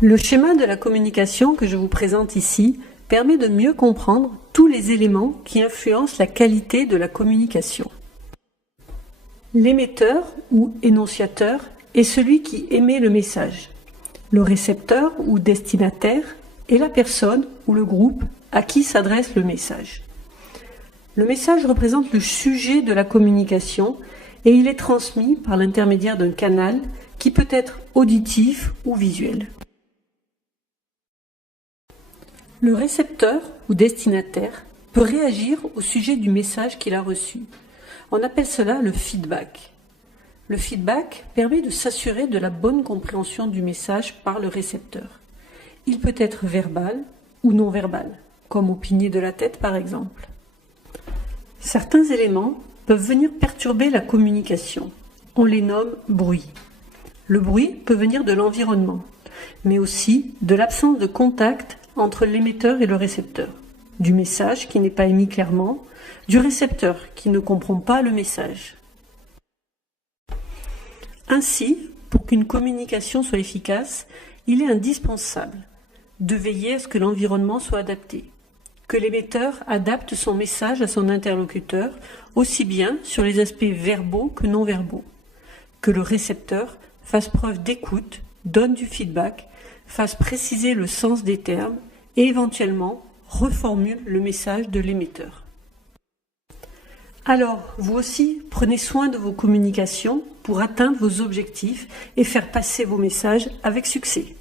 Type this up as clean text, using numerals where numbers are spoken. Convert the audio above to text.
Le schéma de la communication que je vous présente ici permet de mieux comprendre tous les éléments qui influencent la qualité de la communication. L'émetteur ou énonciateur est celui qui émet le message. Le récepteur ou destinataire est la personne ou le groupe à qui s'adresse le message. Le message représente le sujet de la communication et il est transmis par l'intermédiaire d'un canal qui peut être auditif ou visuel. Le récepteur ou destinataire peut réagir au sujet du message qu'il a reçu. On appelle cela le feedback. Le feedback permet de s'assurer de la bonne compréhension du message par le récepteur. Il peut être verbal ou non verbal, comme opiner de la tête par exemple. Certains éléments peuvent venir perturber la communication. On les nomme bruit. Le bruit peut venir de l'environnement, mais aussi de l'absence de contact entre l'émetteur et le récepteur, du message qui n'est pas émis clairement, du récepteur qui ne comprend pas le message. Ainsi, pour qu'une communication soit efficace, il est indispensable de veiller à ce que l'environnement soit adapté, que l'émetteur adapte son message à son interlocuteur, aussi bien sur les aspects verbaux que non verbaux, que le récepteur fasse preuve d'écoute, donne du feedback, fasse préciser le sens des termes et éventuellement reformule le message de l'émetteur. Alors, vous aussi, prenez soin de vos communications pour atteindre vos objectifs et faire passer vos messages avec succès.